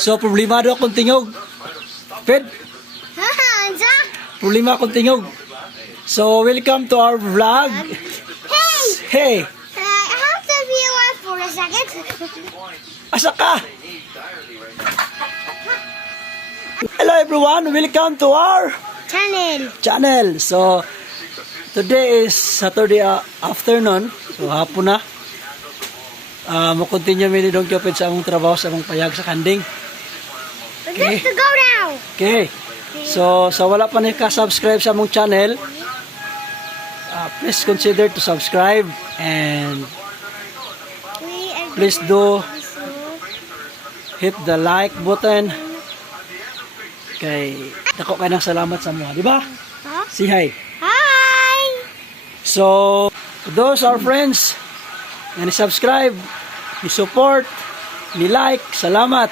So, problemado akong tingog. Ped, Hansa? problema akong tingog. So, welcome to our vlog. Hey! Hey, I have to be away for a second. asa ka? Hello everyone, welcome to our channel. So, today is Saturday afternoon. So, hapon na. Mo-continue mi ni Don Cupid sa among trabaho sa among payag sa kanding. We're good to go now. Okay. So, sa wala pa naka-subscribe sa among channel, please consider to subscribe and please do hit the like button. Kay dako kay nang salamat sa mga, di ba? Huh? Say hi. Hi! So, to those our friends na ni-subscribe, ni-support, ni-like, salamat.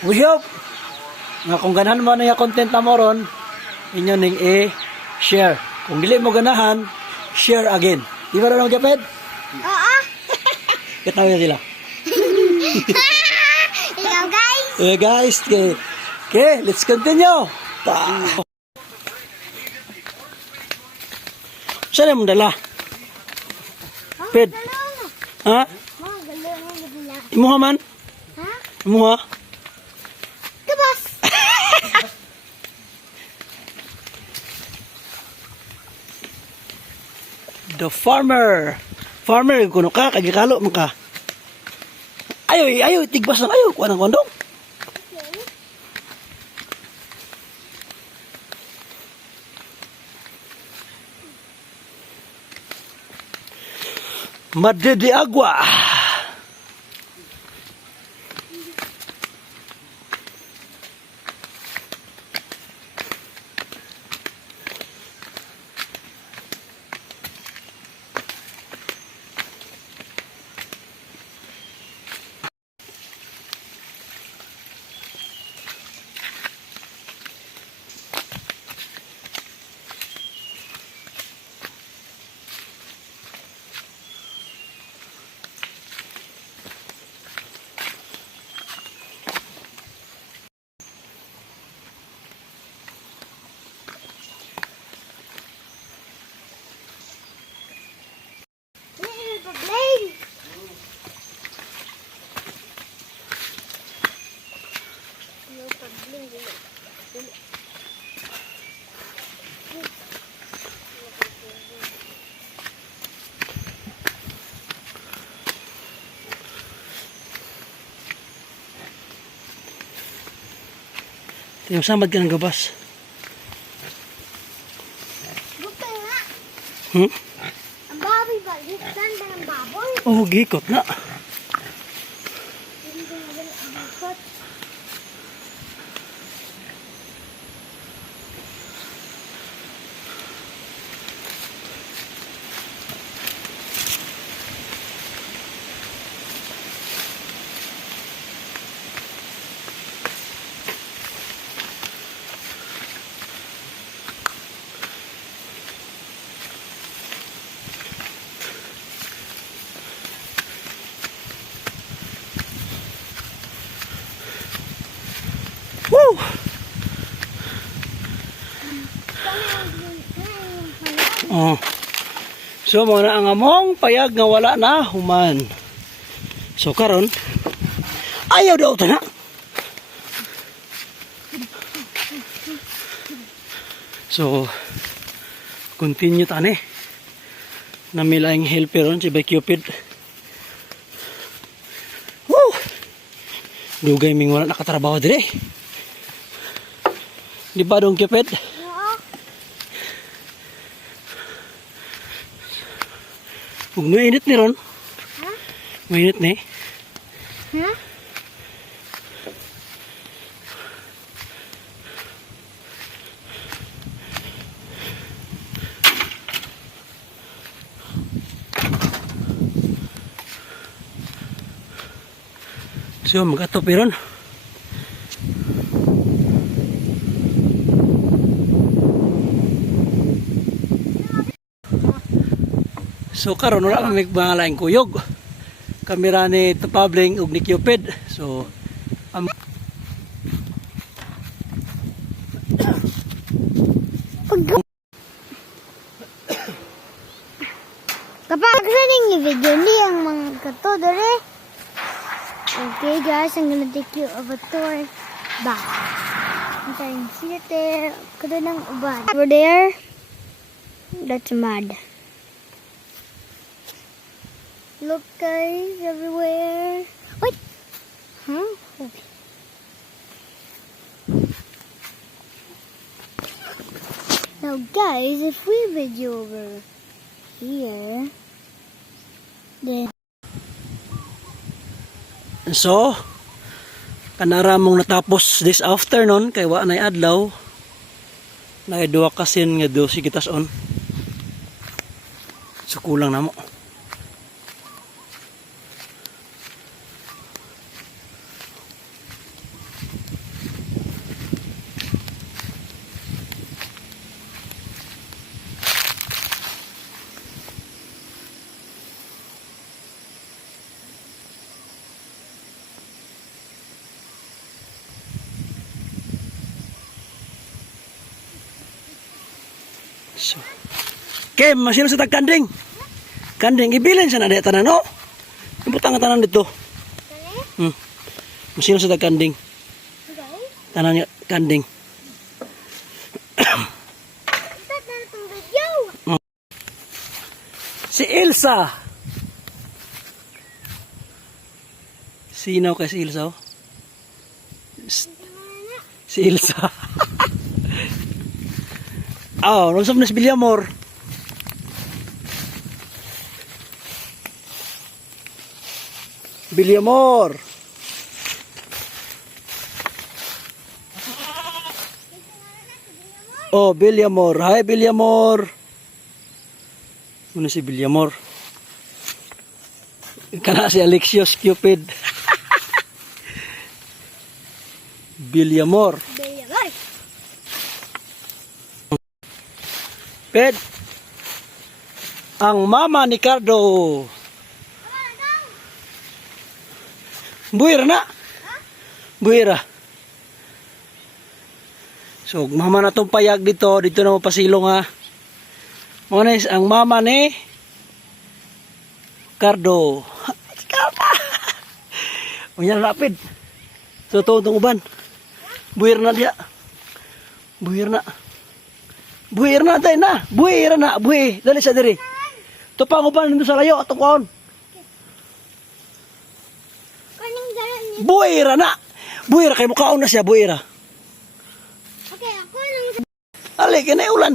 We hope nga kung ganahan mo na yung content na mo ron, inyo ning share. Kung dili mo ganahan, share again. Di ba rin ang kapit? Oo. Katawa sila. Ikaw guys. Guys, okay, let's continue. Saan mo dala? Ped. Ha? Imuha man? Ha? Imuha? Kabas. The farmer. Farmer, kuno ka, kagikalo mo ka. Ayaw, tigbas lang ayaw. Kuha ng kondong. Madre de agua. Yung samad ka ng gabas. Buto nga. Hmm? Ang baboy ba? Gitan ba ng baboy? Oh, gikot na. Hindi ko na ganun ang bukot. Woo! Oh. So, mo na ang among payag nga wala na human. So, karon ayaw daw ta na. So, continue tani. Namilaing helper ron si Bay Cupid. Woo! Dugay ming wala nakatrabaho dire. Di ba Don Cupid? Oo. Huwag mainit ni ron. Ha? Mainit ni. Ha? So, mag-atop ron. So karon wala pa may mga laing kuyog. kamera ni Tupabling ug ni Cupid. So Kapag saning ni video ni ang mga kato dere. Okay guys, I'm gonna take you of a tour back. You can see it there. Kada ng uban. Over there, that's mud. Look guys, everywhere. Wait. Huh? Okay. Now guys, if we video over here, then so kanara mong natapos this afternoon kay wa nay adlaw. Nay duha kasin nga do sige tas-on. So kulang namo. So, Kim, masino sa tagkanding? Kanding, ibilin siya na dito tanan, no? Ibutang ang tanan dito. Masino sa tagkanding? okay. Tanan niya, kanding. Start na itong video. Si Elsa. Sinaw kay si Elsa, oh. Si Elsa. Oh, nung na si Villamor. Villamor. Oh, Villamor. Hi, Villamor. Ano si Villamor? Kana si Alexios Cupid. Villamor. Ped, ang mama ni Cardo. Buira na. Buira. So, mama na tong payag dito. Dito na mo pasilong ha. Mones, ang mama ni Cardo. Ikaw pa. Unya na Ped. So, itong uban. Buira na dia. Buira na. Buhir na tayo na. Buhir na. Buhir. Dali sa diri. Ito pa ang uban nito sa layo. Ito kaon. Kaning garan ni. Buhir na. Buhir. Kaya mukhaon na siya. Buhir. Okay, ako nang Ali, kaya ulan.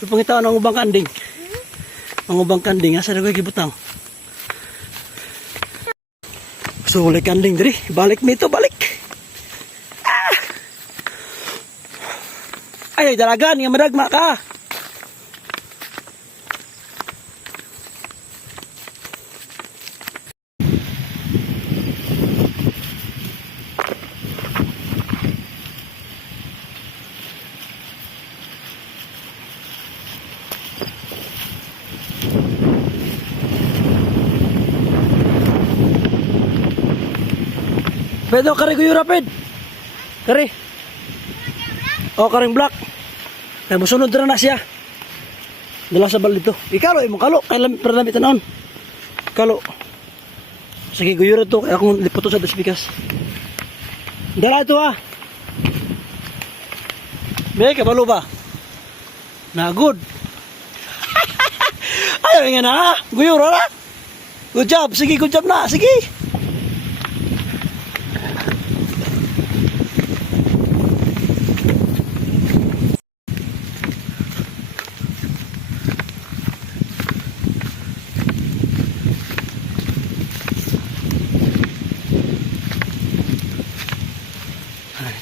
Ito pangitawan ang ubang kanding. Ang ubang kanding. Asa na ko ikibutang. So, ulit kanding diri. Balik mo ito. Balik. Ay, dalagan, nga madagma ka. Pedo, kari ko yung rapid. Kari. O, karing black. Kaya musunod na siya. Dala sa bal dito. Ikalo, imong kalo. Kaya lamit tanon. Kalo. Sige, guyura to. Kaya akong lipoto sa despikas. Dala ito ha. Be, kabalo ba? Na, good. Ayaw nga na ha. Guyura na. Good job. Sige, good job na. Sige.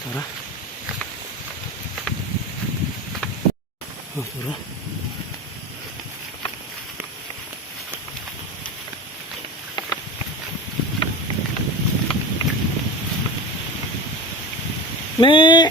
Ito na. Ito na. Me.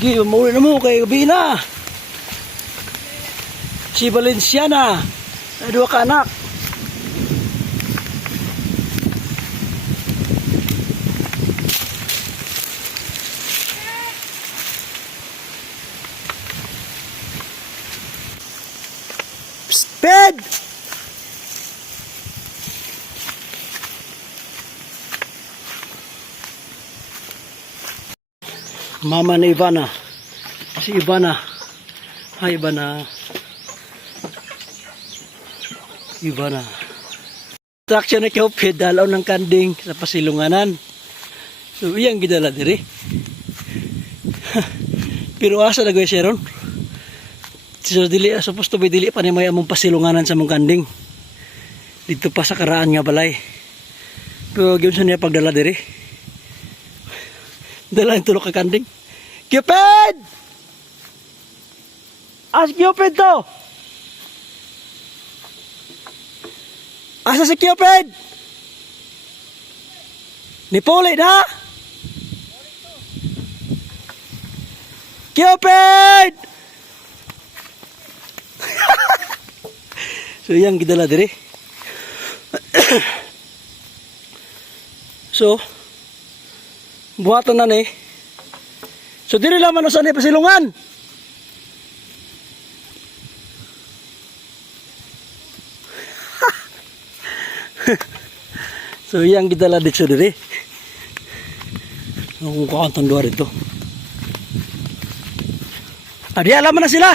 Sige, mauli na mo kay gabi na. Si Valenciana. Ay, dua ka anak. Speed! Mama ni Ivana. Si Ivana. Hi Ivana. Ivana. Traction na kayo pedalaw ng kanding sa pasilunganan. So iyang gidala diri. Pero asa na gaya siya ron? So dili, supposed to be dili pa ni may among pasilunganan sa mong kanding. Dito pa sa karaan nga balay. Pero gyud sa niya pagdala diri. Dala yung tulok ka kanding. Cupid! As Cupid to! Asa si Cupid? Nipuli na! Cupid! So yang gidala diri. So buhatan na ni. So diri lang manusan ni pasilungan. So yang gidala dito diri. Kung kauntan duwa rito. Adi alam na sila.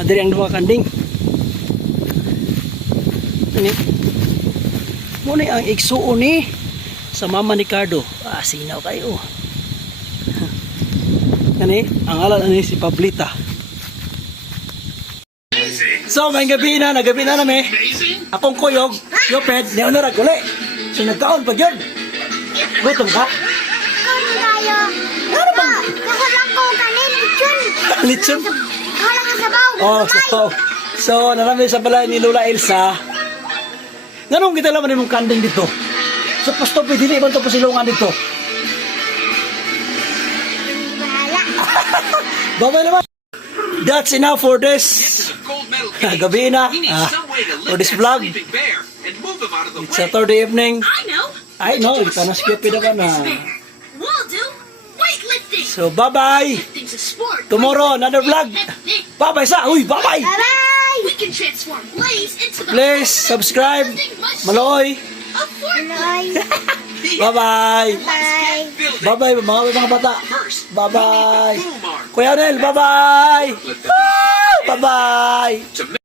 Adiri ang dua kanding. Ini. Muna ang igsuon ni sa mama ni Cardo. Ah, sinaw kayo. Kani, ang alam ni si Pablita. So, may gabi na nami. Akong kuyog, Cupid, ni Honorag uli. So, nagkaon pa yun. Gutom ka? Kano tayo? Ano ba? Nakalang ko kanin, lechon. Lechon? Nakalang ka sabaw. Oh, so narami sa balay ni Lola Elsa. Nganong kita laman mong kanding dito? So, pasto dili man to pasilungan dito. Bahala. Babay naman. That's enough for this. Gabi na. For this vlog. It's Saturday evening. I know, ito na Cupid naman na. We'll do weightlifting. So, bye-bye. Lifting's a sport. Tomorrow, another vlog. Bye-bye sa. Uy, bye-bye. Bye-bye! We can transform Blaze into the Please, subscribe. Maloy. of Fortnite. Bye! Bye-bye. Bye! Bye-bye, mga bata. Bye-bye. Kuya Nel, bye-bye. Bye-bye.